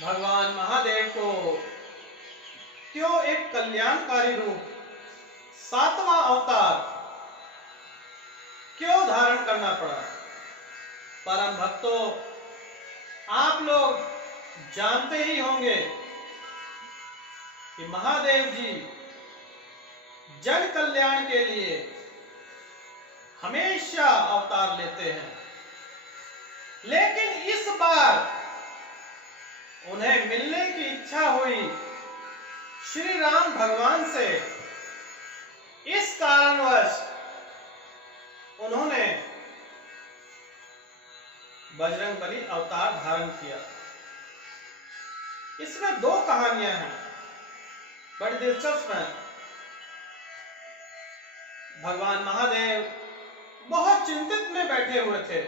भगवान महादेव को क्यों एक कल्याणकारी रूप, सातवां अवतार क्यों धारण करना पड़ा? परम भक्तों, आप लोग जानते ही होंगे कि महादेव जी जन कल्याण के लिए हमेशा अवतार लेते हैं, लेकिन इस बार उन्हें मिलने की इच्छा हुई श्री राम भगवान से। इस कारणवश उन्होंने बजरंगबली अवतार धारण किया। इसमें दो कहानियां हैं, बड़ी दिलचस्प हैं। भगवान महादेव बहुत चिंतित में बैठे हुए थे।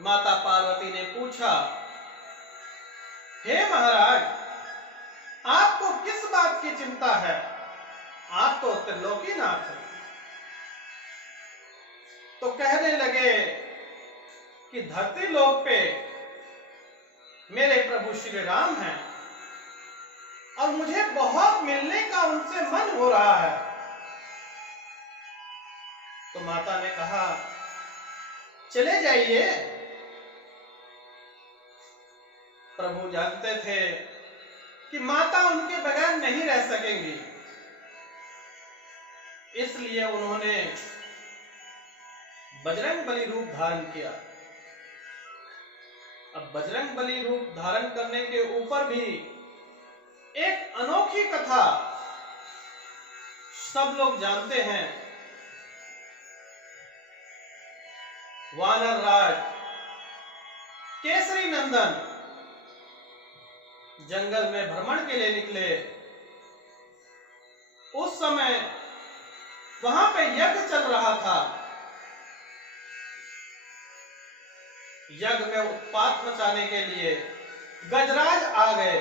माता पार्वती ने पूछा, हे महाराज, आपको किस बात की चिंता है? आप तो त्रिलोकीनाथ हैं। तो कहने लगे कि धरती लोक पे मेरे प्रभु श्री राम हैं और मुझे बहुत मिलने का उनसे मन हो रहा है। तो माता ने कहा, चले जाइए। प्रभु जानते थे कि माता उनके बगैर नहीं रह सकेंगी, इसलिए उन्होंने बजरंगबली रूप धारण किया। अब बजरंगबली रूप धारण करने के ऊपर भी एक अनोखी कथा सब लोग जानते हैं। वानर राज केसरी नंदन जंगल में भ्रमण के लिए निकले। उस समय वहां पे यज्ञ चल रहा था। यज्ञ में उत्पात मचाने के लिए गजराज आ गए।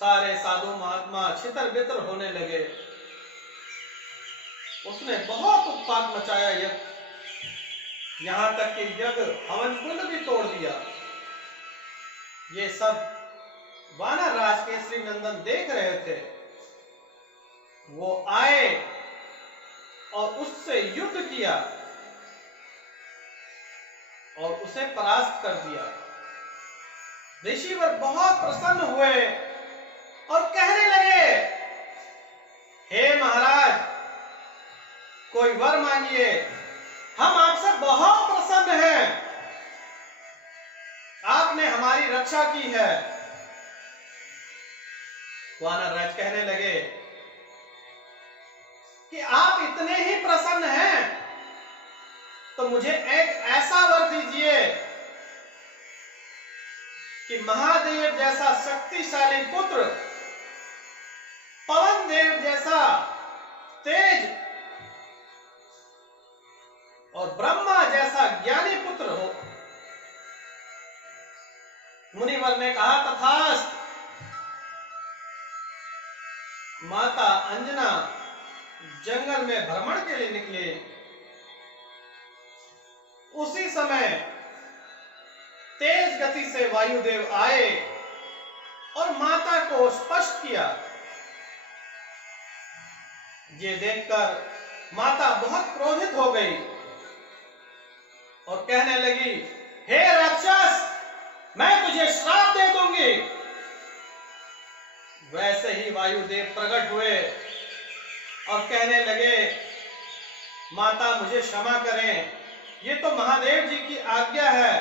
सारे साधु महात्मा छितर बितर होने लगे। उसने बहुत उत्पात मचाया यज्ञ, यहां तक कि यज्ञ हवन कुंड भी तोड़ दिया। ये सब वानर राज केसरी नंदन देख रहे थे। वो आए और उससे युद्ध किया और उसे परास्त कर दिया। ऋषिवर बहुत प्रसन्न हुए और कहने लगे, हे महाराज, कोई वर मांगिए, हम आपसे बहुत प्रसन्न हैं। आपने हमारी रक्षा की है। वानर राज कहने लगे कि आप इतने ही प्रसन्न हैं तो मुझे एक ऐसा वर दीजिए कि महादेव जैसा शक्तिशाली पुत्र, पवन देव जैसा तेज और ब्रह्मा जैसा ज्ञानी पुत्र हो। मुनिवर ने कहा, तथास्तु। माता अंजना जंगल में भ्रमण के लिए निकले। उसी समय तेज गति से वायुदेव आए और माता को स्पर्श किया। ये देखकर माता बहुत क्रोधित हो गई और कहने लगी, हे राक्षस, मैं तुझे श्राप दे दूंगी। वैसे ही वायुदेव प्रकट हुए और कहने लगे, माता मुझे क्षमा करें, ये तो महादेव जी की आज्ञा है।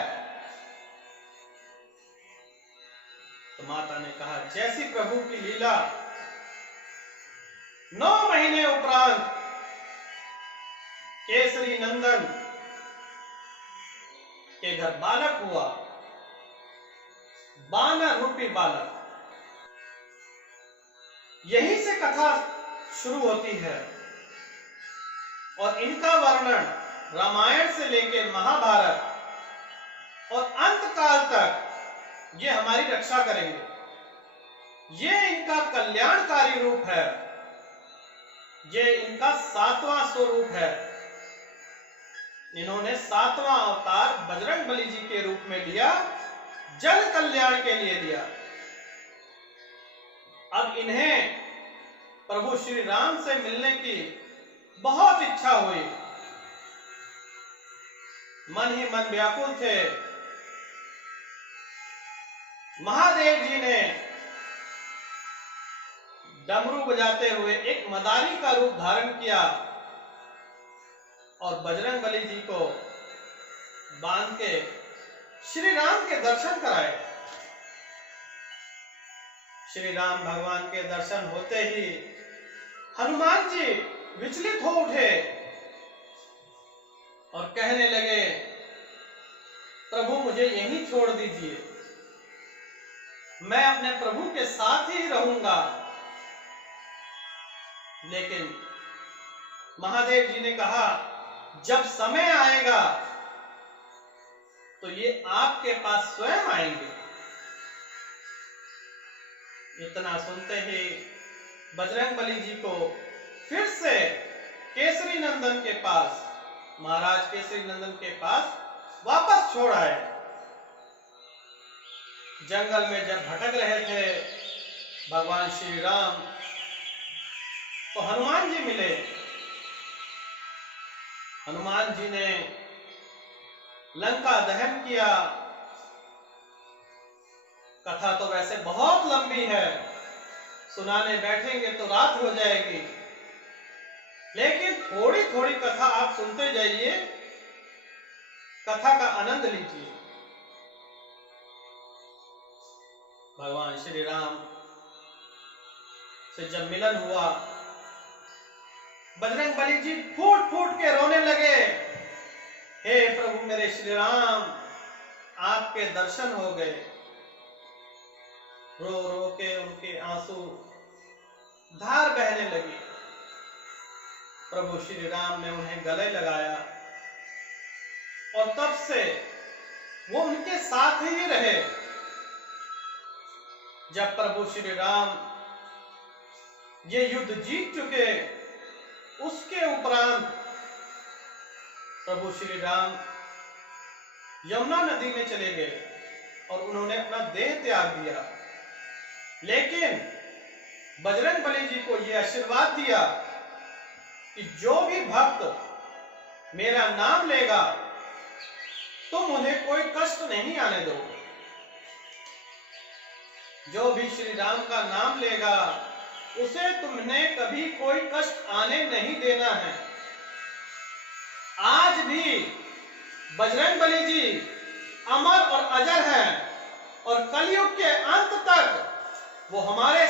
तो माता ने कहा, जैसी प्रभु की लीला। 9 महीने उपरांत केसरी नंदन के घर बालक हुआ, वानर रूपी बालक। यही से कथा शुरू होती है और इनका वर्णन रामायण से लेकर महाभारत और अंत काल तक ये हमारी रक्षा करेंगे। ये इनका कल्याणकारी रूप है, ये इनका 7वां स्वरूप है। इन्होंने 7वां अवतार बजरंगबली जी के रूप में लिया, जन कल्याण के लिए लिया। अब इन्हें प्रभु श्री राम से मिलने की बहुत इच्छा हुई, मन ही मन व्याकुल थे। महादेव जी ने डमरू बजाते हुए एक मदारी का रूप धारण किया और बजरंगबली जी को बांध के श्री राम के दर्शन कराए। श्री राम भगवान के दर्शन होते ही हनुमान जी विचलित हो उठे और कहने लगे, प्रभु मुझे यहीं छोड़ दीजिए, मैं अपने प्रभु के साथ ही रहूंगा। लेकिन महादेव जी ने कहा, जब समय आएगा तो ये आपके पास स्वयं आएंगे। इतना सुनते ही बजरंगबली जी को फिर से केसरी नंदन के पास, महाराज केसरी नंदन के पास वापस छोड़ आए। जंगल में जब भटक रहे थे भगवान श्री राम, तो हनुमान जी मिले। हनुमान जी ने लंका दहन किया। कथा तो वैसे बहुत लंबी है, सुनाने बैठेंगे तो रात हो जाएगी, लेकिन थोड़ी थोड़ी कथा आप सुनते जाइए, कथा का आनंद लीजिए। भगवान श्री राम से जब मिलन हुआ, बजरंगबली जी फूट फूट के रोने लगे, हे प्रभु मेरे श्री राम, आपके दर्शन हो गए। रो रो के उनके आंसू धार बहने लगी। प्रभु श्री राम ने उन्हें गले लगाया और तब से वो उनके साथ ही रहे। जब प्रभु श्री राम ये युद्ध जीत चुके, उसके उपरांत प्रभु श्री राम यमुना नदी में चले गए और उन्होंने अपना देह त्याग दिया। लेकिन बजरंगबली जी को यह आशीर्वाद दिया कि जो भी भक्त मेरा नाम लेगा तुम उन्हें कोई कष्ट नहीं आने दोगे। जो भी श्री राम का नाम लेगा उसे तुमने कभी कोई कष्ट आने नहीं देना है। आज भी बजरंगबली जी अमर और अजर हैं और कलयुग के अंत तक वो हमारे